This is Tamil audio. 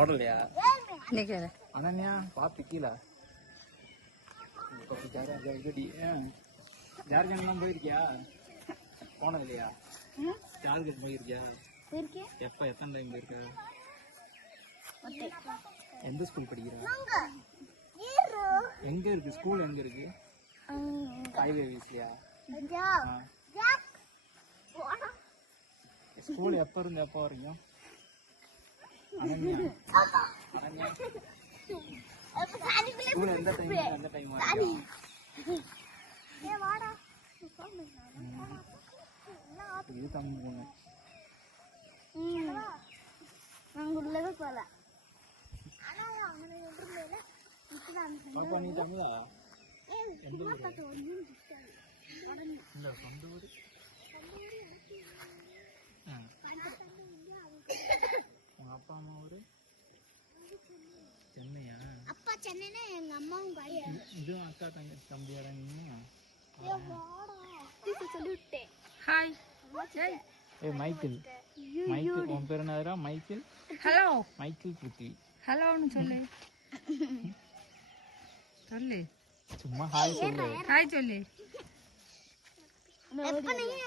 போடலையா அனன்யா பார்த்து கீழே ஜார்க்கண்ட்லாம் போயிருக்கியா? போனது இல்லையா? ஜார்க்கண்ட் போயிருக்கியா? எப்ப எத்தனை டைம் போயிருக்க? எந்த ஸ்கூல் படிக்கிற? எங்க இருக்கு ஸ்கூல்? எங்க இருக்கு? ஹைவே வீஸ்லியா? ஸ்கூல் எப்ப இருந்து எப்போ வரைக்கும்? அனன்யா அனன்யா ஸ்கூல் எந்த டைம் எந்த டைம் வரைக்கும்? இது தம்பி பொண்ணு பாப்பா நீ தமிழா? இல்ல சொந்த ஊரு உங்க அப்பா அம்மா ஊரு சென்னையா? அப்பா சென்னைனா எங்க அம்மாவும் இதுவும் அக்கா தங்க தம்பியோட நீங்க சொல்லிவிட்டேன். ஹாய் ஏய் மைக்கேல் மைக்கேல் உன் பேர் என்னதுடா? மைக்கேல். ஹலோ மைக்கேல் பிருத்திவி. ஹலோன்னு சொல்லு சொல்லு சும்மா ஹாய் சொல்லு. ஹாய் சொல்லு. எப்ப நீங்க